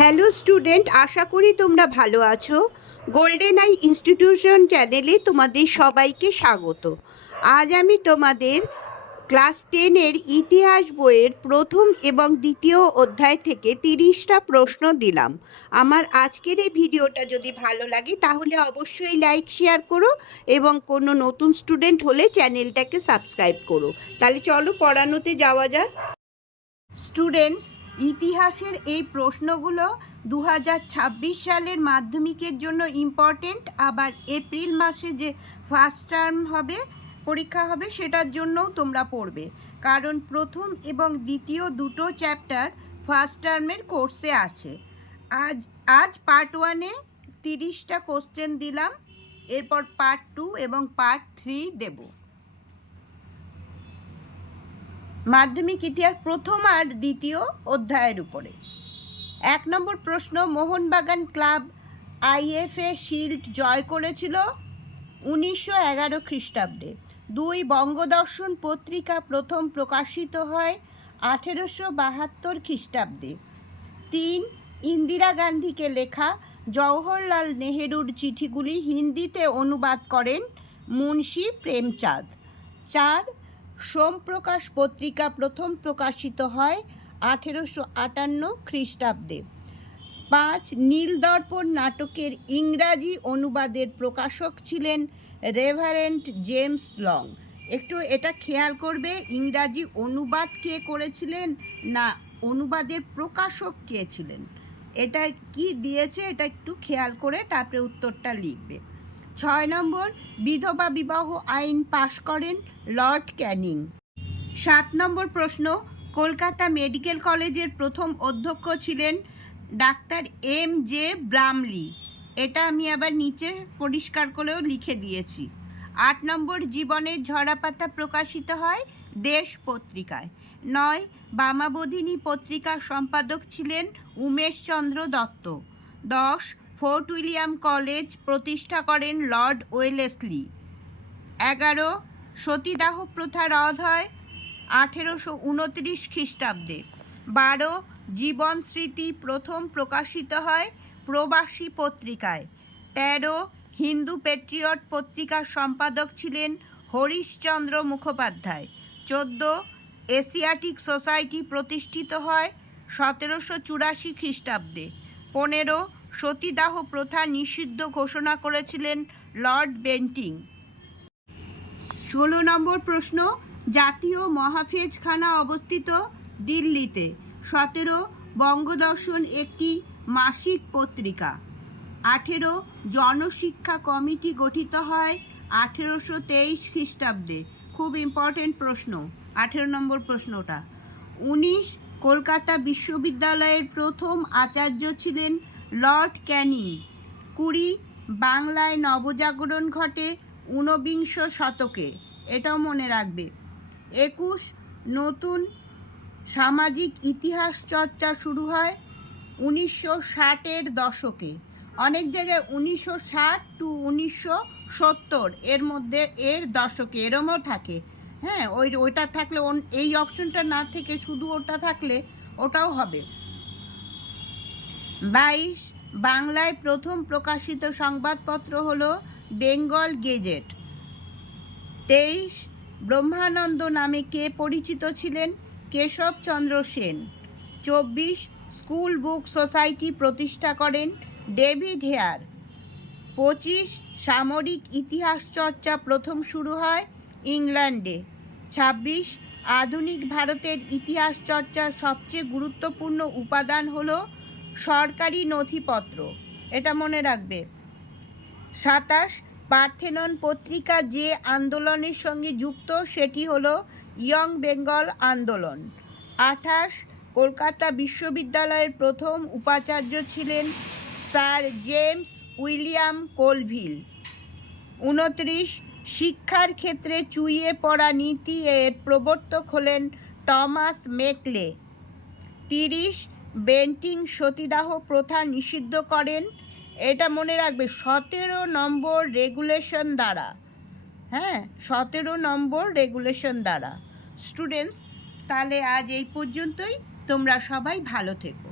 Hello student আশা করি তোমরা ভালো আছো। গোল্ডেন আই ইনস্টিটিউশন চ্যানেলে তোমাদের সবাইকে স্বাগত। আজ আমি তোমাদের ক্লাস টেনের ইতিহাস বইয়ের প্রথম এবং দ্বিতীয় অধ্যায় থেকে তিরিশটা প্রশ্ন দিলাম। আমার আজকের এই ভিডিওটা যদি ভালো লাগে, তাহলে অবশ্যই লাইক শেয়ার করো এবং কোনো নতুন স্টুডেন্ট হলে চ্যানেলটাকে সাবস্ক্রাইব করো। তাহলে চলো পড়ানোতে যাওয়া যাক। স্টুডেন্টস ইতিহাসের এই প্রশ্নগুলো দু হাজার ছাব্বিশ সালের মাধ্যমিকের জন্য ইম্পর্টেন্ট আবার এপ্রিল মাসে যে ফার্স্ট টার্ম হবে, পরীক্ষা হবে, সেটার জন্যও তোমরা পড়বে। কারণ প্রথম এবং দ্বিতীয় দুটো চ্যাপ্টার ফার্স্ট টার্মের কোর্সে আছে। আজ আজ পার্ট ওয়ানে তিরিশটা কোশ্চেন দিলাম, এরপর পার্ট টু এবং পার্ট থ্রি দেবো। মাধ্যমিক ইতিহাস প্রথম আর দ্বিতীয় অধ্যায়ের উপরে। এক নম্বর প্রশ্ন, মোহনবাগান ক্লাব আইএফএ শিল্ড জয় করেছিল উনিশশো এগারো খ্রিস্টাব্দে। দুই বঙ্গদর্শন পত্রিকা প্রথম প্রকাশিত হয় আঠেরোশো বাহাত্তর খ্রিস্টাব্দে। তিন, ইন্দিরা গান্ধীকে লেখা জওহরলাল নেহেরুর চিঠিগুলি হিন্দিতে অনুবাদ করেন মুন্সি প্রেমচাঁদ। চার সোমপ্রকাশ পত্রিকা প্রথম প্রকাশিত হয় আঠেরোশো আটান্ন খ্রিস্টাব্দে। পাঁচ নীলদর্পণ নাটকের ইংরাজি অনুবাদের প্রকাশক ছিলেন রেভারেন্ট জেমস লং। একটু এটা খেয়াল করবে, ইংরাজি অনুবাদ কে করেছিলেন না অনুবাদের প্রকাশক কে ছিলেন? এটা কি দিয়েছে, এটা একটু খেয়াল করে তারপরে উত্তরটা লিখবে। ছয় নম্বর, বিধবা বিবাহ আইন পাশ করেন লর্ড ক্যানিং। সাত নম্বর প্রশ্ন, কলকাতা মেডিকেল কলেজের প্রথম অধ্যক্ষ ছিলেন ডাক্তার এম জে ব্রামলি। এটা আমি আবার নিচে পরিষ্কার করেও লিখে দিয়েছি। আট নম্বর, জীবনের ঝরাপাতা প্রকাশিত হয় দেশ পত্রিকায়। নয় বামাবোধিনী পত্রিকার সম্পাদক ছিলেন উমেশচন্দ্র দত্ত। দশ ফোর্ট উইলিয়াম কলেজ প্রতিষ্ঠা করেন লর্ড ওয়েলেসলি। এগারো, সতীদাহ প্রথা রদ হয় আঠেরোশো উনত্রিশ খ্রিস্টাব্দে। বারো, জীবন স্মৃতি প্রথম প্রকাশিত হয় প্রবাসী পত্রিকায়। তেরো, হিন্দু পেট্রিয়ট পত্রিকার সম্পাদক ছিলেন হরিশচন্দ্র মুখোপাধ্যায়। চোদ্দ, এশিয়াটিক সোসাইটি প্রতিষ্ঠিত হয় সতেরোশো চুরাশি খ্রিস্টাব্দে। পনেরো সতীদাহ প্রথা নিষিদ্ধ ঘোষণা করেছিলেন লর্ড বেন্টিং। ষোলো নম্বর প্রশ্ন, জাতীয় মহাফেজখানা অবস্থিত দিল্লিতে। সতেরো, বঙ্গদর্শন একটি মাসিক পত্রিকা। আঠেরো, জনশিক্ষা কমিটি গঠিত হয় আঠেরোশো তেইশ খ্রিস্টাব্দে। খুব ইম্পর্টেন্ট প্রশ্ন, আঠেরো নম্বর প্রশ্নটা। উনিশ, কলকাতা বিশ্ববিদ্যালয়ের প্রথম আচার্য ছিলেন লর্ড ক্যানিং। কুড়ি, বাংলায় নবজাগরণ ঘটে ঊনবিংশ শতকে। এটাও মনে রাখবে। একুশ, নতুন সামাজিক ইতিহাস চর্চা শুরু হয় উনিশশো ষাটের দশকে। অনেক জায়গায় উনিশশো ষাট টু উনিশশো সত্তর এর মধ্যে এর দশকে এরমও থাকে। হ্যাঁ ওই, ওইটা থাকলে এই অপশনটা না থেকে শুধু ওটা থাকলে ওটাও হবে। বাইশ, বাংলায় প্রথম প্রকাশিত সংবাদপত্র হলো বেঙ্গল গেজেট। তেইশ, ব্রহ্মানন্দ নামে কে পরিচিত ছিলেন? কেশবচন্দ্র সেন। চব্বিশ, স্কুল বুক সোসাইটি প্রতিষ্ঠা করেন ডেভিড হেয়ার। পঁচিশ, সামরিক ইতিহাস চর্চা প্রথম শুরু হয় ইংল্যান্ডে। ছাব্বিশ, আধুনিক ভারতের ইতিহাস চর্চার সবচেয়ে গুরুত্বপূর্ণ উপাদান হলো সরকারি নথিপত্র। এটা মনে রাখবে। সাতাশ, পার্থেনন পত্রিকা যে আন্দোলনের সঙ্গে যুক্ত, সেটি হলো ইয়ং বেঙ্গল আন্দোলন। আঠাশ, কলকাতা বিশ্ববিদ্যালয়ের প্রথম উপাচার্য ছিলেন স্যার জেমস উইলিয়াম কোলভিল। উনত্রিশ, শিক্ষার ক্ষেত্রে চুইয়ে পড়া নীতি এর প্রবর্তক হলেন টমাস মেকলে। তিরিশ বেন্টিং সতীদাহ প্রথা নিষিদ্ধ করেন। এটা মনে রাখবে, সতেরো নম্বর রেগুলেশন দ্বারা। হ্যাঁ সতেরো নম্বর রেগুলেশন দ্বারা। স্টুডেন্টস তাহলে আজ এই পর্যন্তই। তোমরা সবাই ভালো থেকো।